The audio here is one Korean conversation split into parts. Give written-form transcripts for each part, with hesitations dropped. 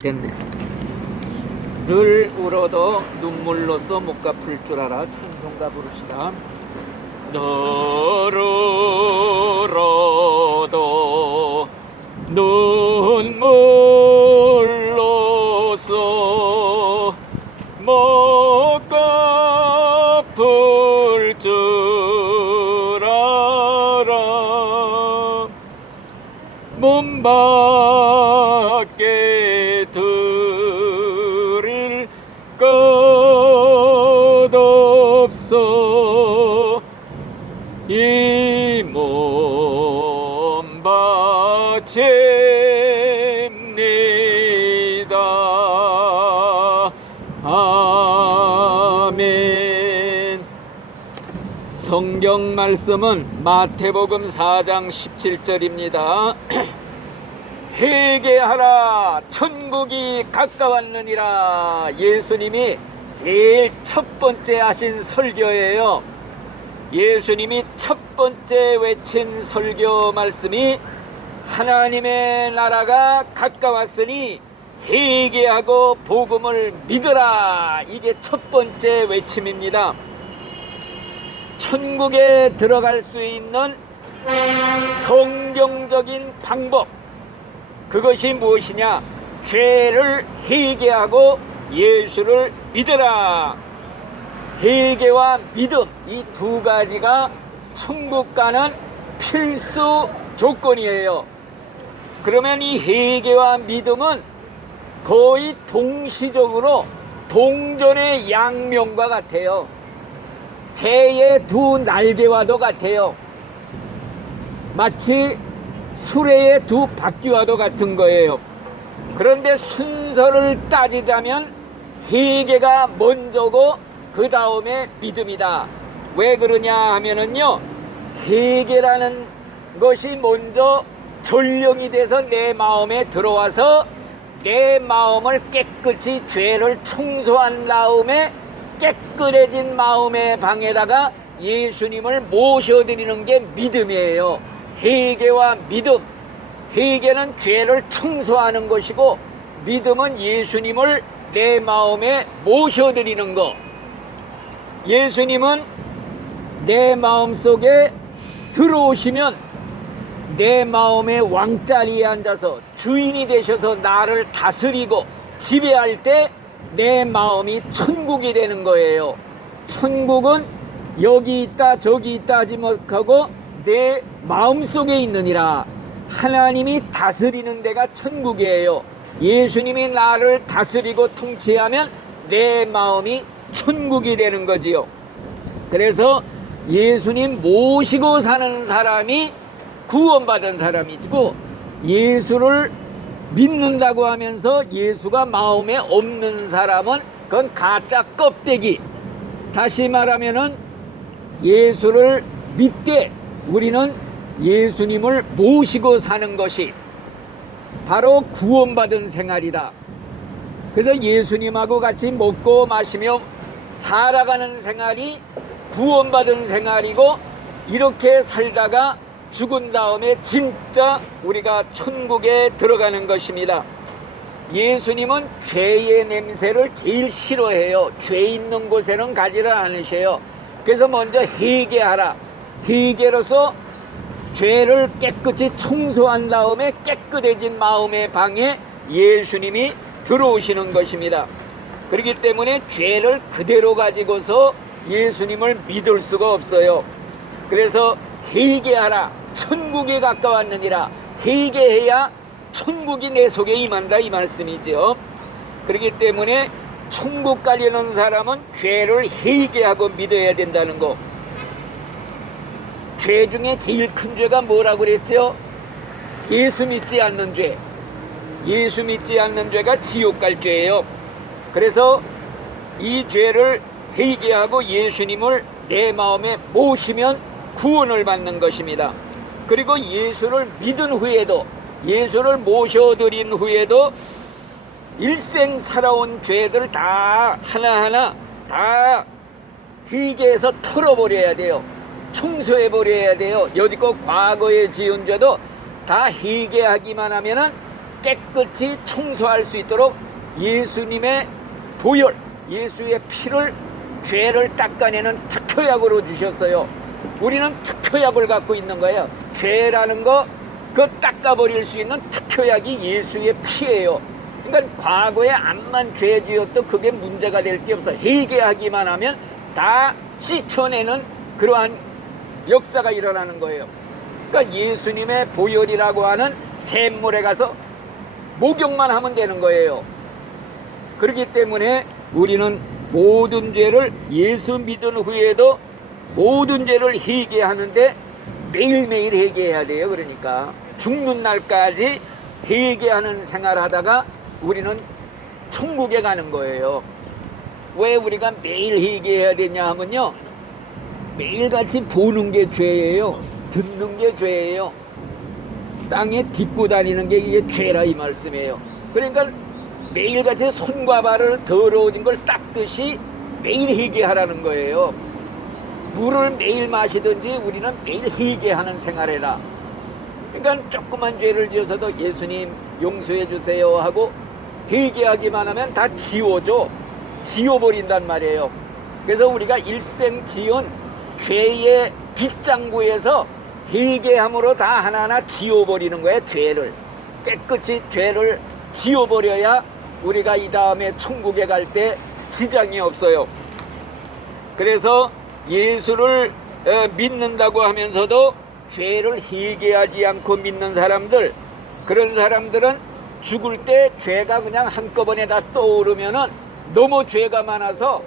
됐네. 늘 울어도 눈물로써 못 갚을 줄 알아. 찬송가 부릅시다. 늘 울어도 눈물로써 못 갚을 줄 알아. 몸 밖에 드릴 것 없어. 이 몸 바칩니다. 아멘. 성경 말씀은 마태복음 4장 17절입니다. 회개하라, 천국이 가까웠느니라. 예수님이 제일 첫 번째 하신 설교예요. 예수님이 첫 번째 외친 설교 말씀이 하나님의 나라가 가까웠으니 회개하고 복음을 믿으라. 이게 첫 번째 외침입니다. 천국에 들어갈 수 있는 성경적인 방법, 그것이 무엇이냐? 죄를 회개하고 예수를 믿으라. 회개와 믿음, 이 두 가지가 천국 가는 필수 조건이에요. 그러면 이 회개와 믿음은 거의 동시적으로 동전의 양면과 같아요. 새의 두 날개와도 같아요. 마치 수레의 두 바퀴와도 같은 거예요. 그런데 순서를 따지자면 회개가 먼저고 그 다음에 믿음이다. 왜 그러냐 하면은요, 회개라는 것이 먼저 전령이 돼서 내 마음에 들어와서 내 마음을 깨끗이 죄를 청소한 다음에 깨끗해진 마음의 방에다가 예수님을 모셔드리는 게 믿음이에요. 회개와 믿음, 회개는 죄를 청소하는 것이고 믿음은 예수님을 내 마음에 모셔드리는 것. 예수님은 내 마음속에 들어오시면 내 마음의 왕자리에 앉아서 주인이 되셔서 나를 다스리고 지배할 때 내 마음이 천국이 되는 거예요. 천국은 여기 있다 저기 있다 하지 못하고 내 마음속에 있느니라. 하나님이 다스리는 데가 천국이에요. 예수님이 나를 다스리고 통치하면 내 마음이 천국이 되는 거지요. 그래서 예수님 모시고 사는 사람이 구원받은 사람이고, 예수를 믿는다고 하면서 예수가 마음에 없는 사람은 그건 가짜 껍데기. 다시 말하면은 예수를 믿되 우리는 예수님을 모시고 사는 것이 바로 구원받은 생활이다. 그래서 예수님하고 같이 먹고 마시며 살아가는 생활이 구원받은 생활이고, 이렇게 살다가 죽은 다음에 진짜 우리가 천국에 들어가는 것입니다. 예수님은 죄의 냄새를 제일 싫어해요. 죄 있는 곳에는 가지를 않으셔요. 그래서 먼저 회개하라. 회개로서 죄를 깨끗이 청소한 다음에 깨끗해진 마음의 방에 예수님이 들어오시는 것입니다. 그렇기 때문에 죄를 그대로 가지고서 예수님을 믿을 수가 없어요. 그래서 회개하라, 천국이 가까웠느니라. 회개해야 천국이 내 속에 임한다, 이 말씀이죠. 그렇기 때문에 천국 가려는 사람은 죄를 회개하고 믿어야 된다는 거. 죄 중에 제일 큰 죄가 뭐라고 그랬죠? 예수 믿지 않는 죄. 예수 믿지 않는 죄가 지옥 갈 죄예요. 그래서 이 죄를 회개하고 예수님을 내 마음에 모시면 구원을 받는 것입니다. 그리고 예수를 믿은 후에도, 예수를 모셔드린 후에도 일생 살아온 죄들 다 하나하나 다 회개해서 털어버려야 돼요. 청소해버려야 돼요. 여지껏 과거에 지은 죄도 다 회개하기만 하면은 깨끗이 청소할 수 있도록 예수님의 보혈, 예수의 피를 죄를 닦아내는 특효약으로 주셨어요. 우리는 특효약을 갖고 있는 거예요. 죄라는 거 그 닦아버릴 수 있는 특효약이 예수의 피예요. 그러니까 과거에 암만 죄 지어도 그게 문제가 될 게 없어. 회개하기만 하면 다 씻어내는 그러한 역사가 일어나는 거예요. 그러니까 예수님의 보혈이라고 하는 샘물에 가서 목욕만 하면 되는 거예요. 그렇기 때문에 우리는 모든 죄를 예수 믿은 후에도 모든 죄를 회개하는데 매일매일 회개해야 돼요. 그러니까 죽는 날까지 회개하는 생활하다가 우리는 천국에 가는 거예요. 왜 우리가 매일 회개해야 되냐 하면요, 매일같이 보는 게 죄예요. 듣는 게 죄예요. 땅에 딛고 다니는 게 이게 죄라 이 말씀이에요. 그러니까 매일같이 손과 발을 더러워진 걸 닦듯이 매일 회개하라는 거예요. 물을 매일 마시든지 우리는 매일 회개하는 생활해라. 그러니까 조그만 죄를 지어서도 예수님 용서해 주세요 하고 회개하기만 하면 다 지워줘. 지워버린단 말이에요. 그래서 우리가 일생 지은 죄의 빗장구에서 회개함으로 다 하나하나 지워버리는 거예요. 죄를 깨끗이 죄를 지워버려야 우리가 이 다음에 천국에 갈 때 지장이 없어요. 그래서 예수를 믿는다고 하면서도 죄를 회개하지 않고 믿는 사람들, 그런 사람들은 죽을 때 죄가 그냥 한꺼번에 다 떠오르면은 너무 죄가 많아서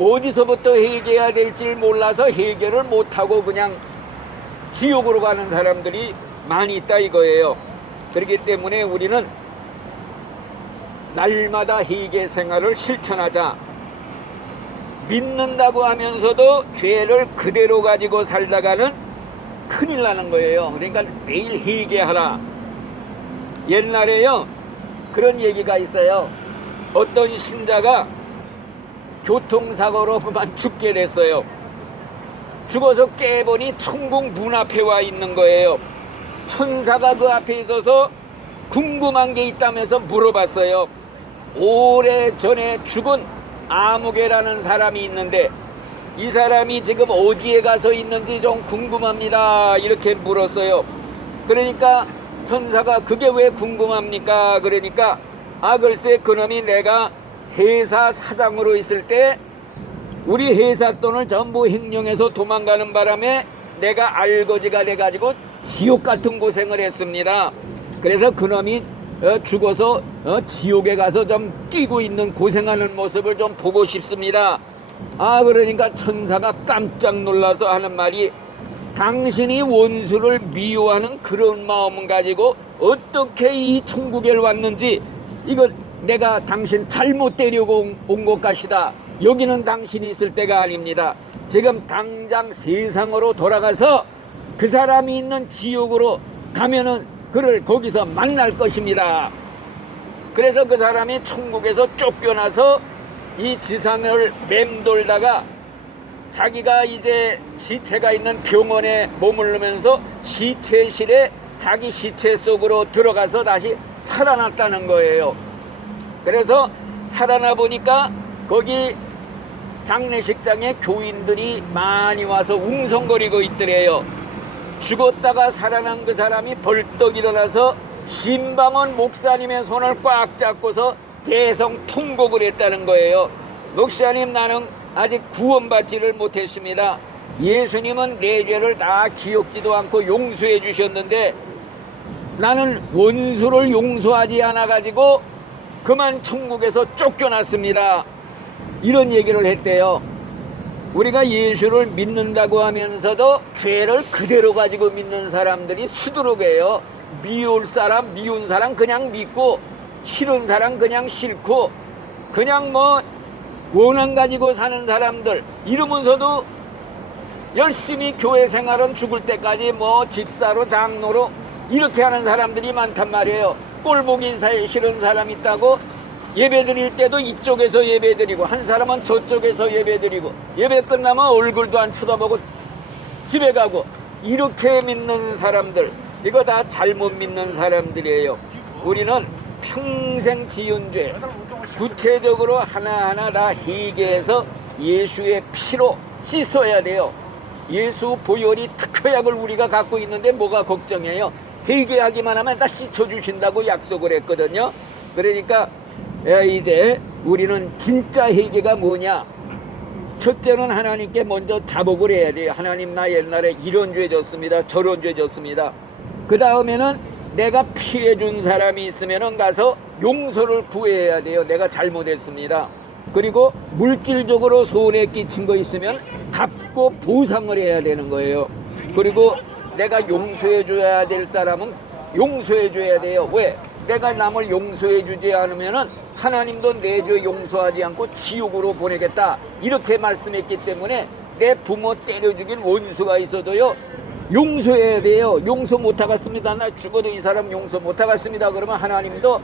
어디서부터 회개해야 될지 몰라서 회개를 못하고 그냥 지옥으로 가는 사람들이 많이 있다 이거예요. 그렇기 때문에 우리는 날마다 회개 생활을 실천하자. 믿는다고 하면서도 죄를 그대로 가지고 살다가는 큰일 나는 거예요. 그러니까 매일 회개하라. 옛날에요, 그런 얘기가 있어요. 어떤 신자가 교통사고로 그만 죽게 됐어요. 죽어서 깨보니 천국 문 앞에 와 있는 거예요. 천사가 그 앞에 있어서 궁금한 게 있다면서 물어봤어요. 오래전에 죽은 아무개라는 사람이 있는데 이 사람이 지금 어디에 가서 있는지 좀 궁금합니다. 이렇게 물었어요. 그러니까 천사가 그게 왜 궁금합니까? 그러니까 글쎄 그놈이 내가 회사 사장으로 있을 때 우리 회사 돈을 전부 횡령해서 도망가는 바람에 내가 알거지가 돼가지고 지옥 같은 고생을 했습니다. 그래서 그놈이 죽어서 지옥에 가서 좀 뛰고 있는 고생하는 모습을 좀 보고 싶습니다. 그러니까 천사가 깜짝 놀라서 하는 말이, 당신이 원수를 미워하는 그런 마음을 가지고 어떻게 이 천국에 왔는지 이거 내가 당신 잘못 데리고 온 것 같이다. 여기는 당신이 있을 때가 아닙니다. 지금 당장 세상으로 돌아가서 그 사람이 있는 지옥으로 가면은 그를 거기서 만날 것입니다. 그래서 그 사람이 천국에서 쫓겨나서 이 지상을 맴돌다가 자기가 이제 시체가 있는 병원에 머무르면서 시체실에 자기 시체 속으로 들어가서 다시 살아났다는 거예요. 그래서 살아나 보니까 거기 장례식장에 교인들이 많이 와서 웅성거리고 있더래요. 죽었다가 살아난 그 사람이 벌떡 일어나서 신방원 목사님의 손을 꽉 잡고서 대성통곡을 했다는 거예요. 목사님, 나는 아직 구원받지를 못했습니다. 예수님은 내 죄를 다 기억지도 않고 용서해 주셨는데 나는 원수를 용서하지 않아 가지고 그만 천국에서 쫓겨났습니다. 이런 얘기를 했대요. 우리가 예수를 믿는다고 하면서도 죄를 그대로 가지고 믿는 사람들이 수두룩해요. 미울 사람, 미운 사람 그냥 믿고, 싫은 사람 그냥 싫고, 그냥 뭐 원한 가지고 사는 사람들 이러면서도 열심히 교회 생활은 죽을 때까지 뭐 집사로 장로로 이렇게 하는 사람들이 많단 말이에요. 꼴보기 인사에 싫은 사람 있다고 예배 드릴 때도 이쪽에서 예배 드리고, 한 사람은 저쪽에서 예배 드리고, 예배 끝나면 얼굴도 안 쳐다보고 집에 가고, 이렇게 믿는 사람들, 이거 다 잘못 믿는 사람들이에요. 우리는 평생 지은 죄 구체적으로 하나하나 다 회개해서 예수의 피로 씻어야 돼요. 예수 보혈이 특효약을 우리가 갖고 있는데 뭐가 걱정이에요? 회개하기만 하면 다 씻어주신다고 약속을 했거든요. 그러니까 이제 우리는 진짜 회개가 뭐냐? 첫째는 하나님께 먼저 자복을 해야 돼요. 하나님, 나 옛날에 이런 죄 졌습니다, 저런 죄 졌습니다. 그 다음에는 내가 피해 준 사람이 있으면 가서 용서를 구해야 돼요. 내가 잘못했습니다. 그리고 물질적으로 손해 끼친 거 있으면 갚고 보상을 해야 되는 거예요. 그리고 내가 용서해 줘야 될 사람은 용서해 줘야 돼요. 왜? 내가 남을 용서해 주지 않으면은 하나님도 내 죄 용서하지 않고 지옥으로 보내겠다, 이렇게 말씀했기 때문에 내 부모 때려 죽인 원수가 있어도요 용서해야 돼요. 용서 못하겠습니다, 나 죽어도 이 사람 용서 못하겠습니다, 그러면 하나님도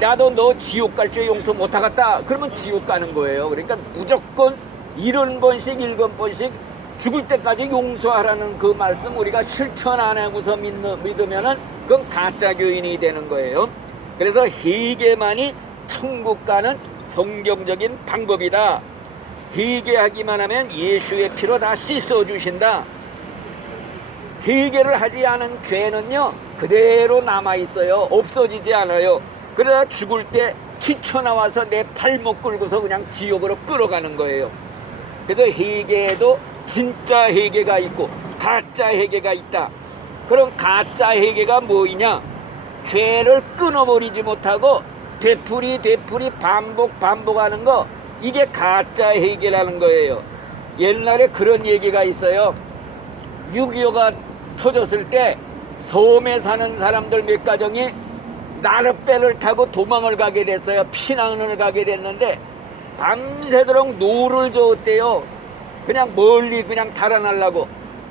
나도 너 지옥 갈 죄 용서 못하겠다, 그러면 지옥 가는 거예요. 그러니까 무조건 70번씩 7번씩 죽을 때까지 용서하라는 그 말씀 우리가 실천 안 하고서 믿으면은 그건 가짜 교인이 되는 거예요. 그래서 회개만이 천국 가는 성경적인 방법이다. 회개하기만 하면 예수의 피로 다 씻어주신다. 회개를 하지 않은 죄는요 그대로 남아있어요. 없어지지 않아요. 그러다 죽을 때 튀쳐나와서 내 발목 끌고서 그냥 지옥으로 끌어가는 거예요. 그래서 회개에도 진짜 회개가 있고 가짜 회개가 있다. 그럼 가짜 회개가 뭐이냐? 죄를 끊어버리지 못하고 되풀이 반복하는 거, 이게 가짜 회개라는 거예요. 옛날에 그런 얘기가 있어요. 6.25가 터졌을 때 섬에 사는 사람들 몇 가정이 나룻배를 타고 도망을 가게 됐어요. 피난을 가게 됐는데 밤새도록 노를 저었대요. 그냥 멀리 그냥 달아나려고.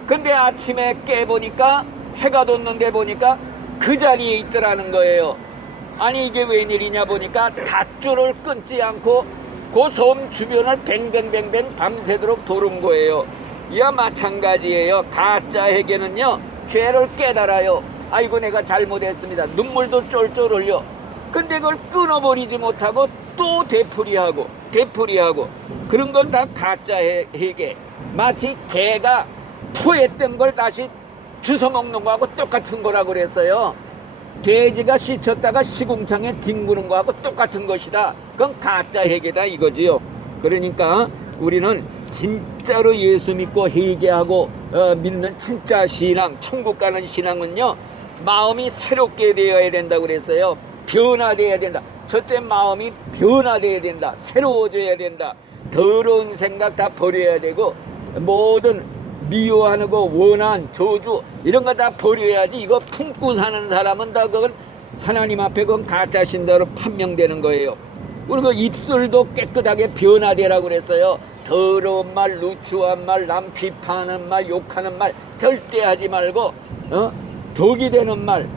근데 아침에 깨보니까, 해가 돋는데 보니까 그 자리에 있더라는 거예요. 아니 이게 웬일이냐 보니까 닷줄을 끊지 않고 그 섬 주변을 뱅뱅뱅뱅 밤새도록 도는 거예요. 이와 마찬가지예요. 가짜 회개는요 죄를 깨달아요. 아이고 내가 잘못했습니다, 눈물도 쫄쫄 흘려. 근데 그걸 끊어버리지 못하고 또 되풀이하고 그런 건 다 가짜 회개. 마치 개가 토했던 걸 다시 주워 먹는 거하고 똑같은 거라고 그랬어요. 돼지가 씻었다가 시궁창에 뒹구는 거하고 똑같은 것이다. 그건 가짜 회개다 이거지요. 그러니까 우리는 진짜로 예수 믿고 회개하고 믿는 진짜 신앙, 천국 가는 신앙은요 마음이 새롭게 되어야 된다고 그랬어요. 변화되어야 된다. 첫째, 마음이 변화되어야 된다. 새로워져야 된다. 더러운 생각 다 버려야 되고, 모든 미워하는 거, 원한, 저주 이런 거 다 버려야지. 이거 품고 사는 사람은 다 그건 하나님 앞에 그건 가짜 신자로 판명되는 거예요. 그리고 입술도 깨끗하게 변화되라고 그랬어요. 더러운 말, 누추한 말, 남 비판하는 말, 욕하는 말 절대 하지 말고 덕이 되는 말,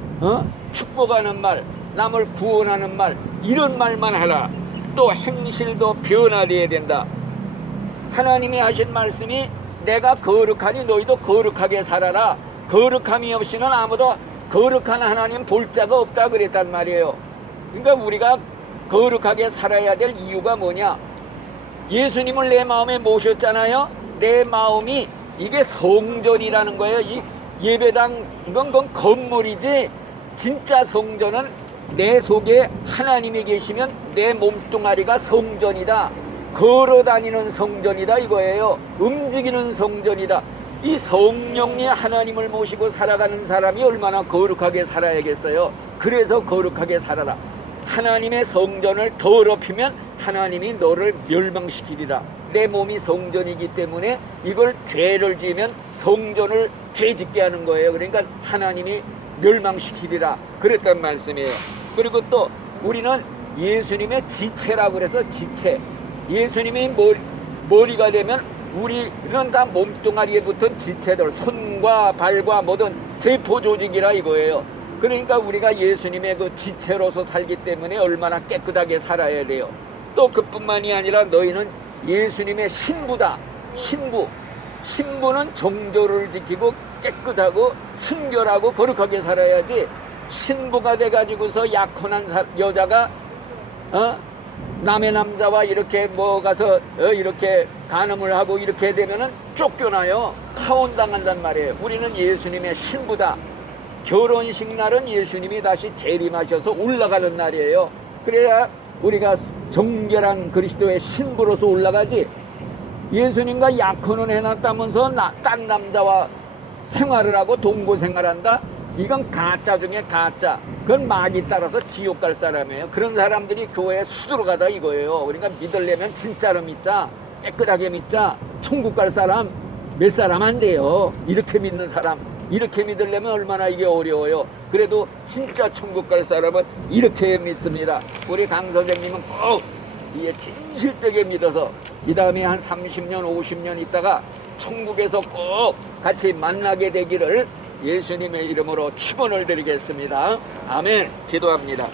축복하는 말, 남을 구원하는 말, 이런 말만 하라. 또 행실도 변화되어야 된다. 하나님이 하신 말씀이 내가 거룩하니 너희도 거룩하게 살아라. 거룩함이 없이는 아무도 거룩한 하나님 볼 자가 없다 그랬단 말이에요. 그러니까 우리가 거룩하게 살아야 될 이유가 뭐냐? 예수님을 내 마음에 모셨잖아요. 내 마음이 이게 성전이라는 거예요. 이 예배당 이건 건물이지, 진짜 성전은 내 속에 하나님이 계시면 내 몸뚱아리가 성전이다. 걸어다니는 성전이다 이거예요. 움직이는 성전이다. 이 성령이 하나님을 모시고 살아가는 사람이 얼마나 거룩하게 살아야겠어요. 그래서 거룩하게 살아라. 하나님의 성전을 더럽히면 하나님이 너를 멸망시키리라. 내 몸이 성전이기 때문에 이걸 죄를 지으면 성전을 죄짓게 하는 거예요. 그러니까 하나님이 멸망시키리라 그랬단 말씀이에요. 그리고 또 우리는 예수님의 지체라고 그래서 지체, 예수님이 머리가 되면 우리는 다 몸뚱아리에 붙은 지체들, 손과 발과 모든 세포 조직이라 이거예요. 그러니까 우리가 예수님의 그 지체로서 살기 때문에 얼마나 깨끗하게 살아야 돼요. 또 그뿐만이 아니라 너희는 예수님의 신부다. 신부는 정조를 지키고 깨끗하고 순결하고 거룩하게 살아야지. 신부가 돼가지고서 약혼한 여자가 남의 남자와 이렇게 가서 이렇게 간음을 하고 이렇게 되면은 쫓겨나요. 파혼당한단 말이에요. 우리는 예수님의 신부다. 결혼식 날은 예수님이 다시 재림하셔서 올라가는 날이에요. 그래야 우리가 정결한 그리스도의 신부로서 올라가지. 예수님과 약혼을 해놨다면서 딴 남자와 생활을 하고 동거 생활한다? 이건 가짜 중에 가짜. 그건 마귀 따라서 지옥 갈 사람이에요. 그런 사람들이 교회에 수두로 가다 이거예요. 그러니까 믿으려면 진짜로 믿자. 깨끗하게 믿자. 천국 갈 사람 몇 사람 안 돼요. 이렇게 믿는 사람. 이렇게 믿으려면 얼마나 이게 어려워요. 그래도 진짜 천국 갈 사람은 이렇게 믿습니다. 우리 강 선생님은 꼭 이게 진실되게 믿어서 이 다음에 한 30년 50년 있다가 천국에서 꼭 같이 만나게 되기를 예수님의 이름으로 축원을 드리겠습니다. 아멘. 기도합니다.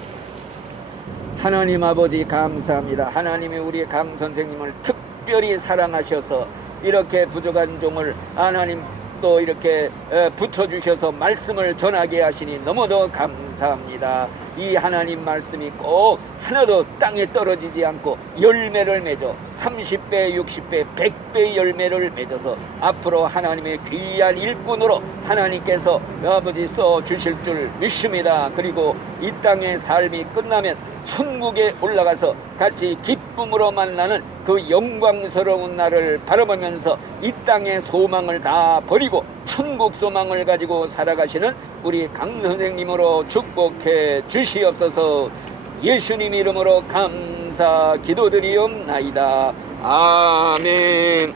하나님 아버지 감사합니다. 하나님이 우리 강 선생님을 특별히 사랑하셔서 이렇게 부족한 종을 하나님 또 이렇게 붙여주셔서 말씀을 전하게 하시니 너무도 감사합니다. 이 하나님 말씀이 꼭 하나도 땅에 떨어지지 않고 열매를 맺어 30배, 60배, 100배의 열매를 맺어서 앞으로 하나님의 귀한 일꾼으로 하나님께서 아버지 써주실 줄 믿습니다. 그리고 이 땅의 삶이 끝나면 천국에 올라가서 같이 기쁨으로 만나는 그 영광스러운 날을 바라보면서 이 땅의 소망을 다 버리고 천국 소망을 가지고 살아가시는 우리 강 선생님으로 축복해 주시옵소서. 예수님 이름으로 감사 기도드리옵나이다. 아멘.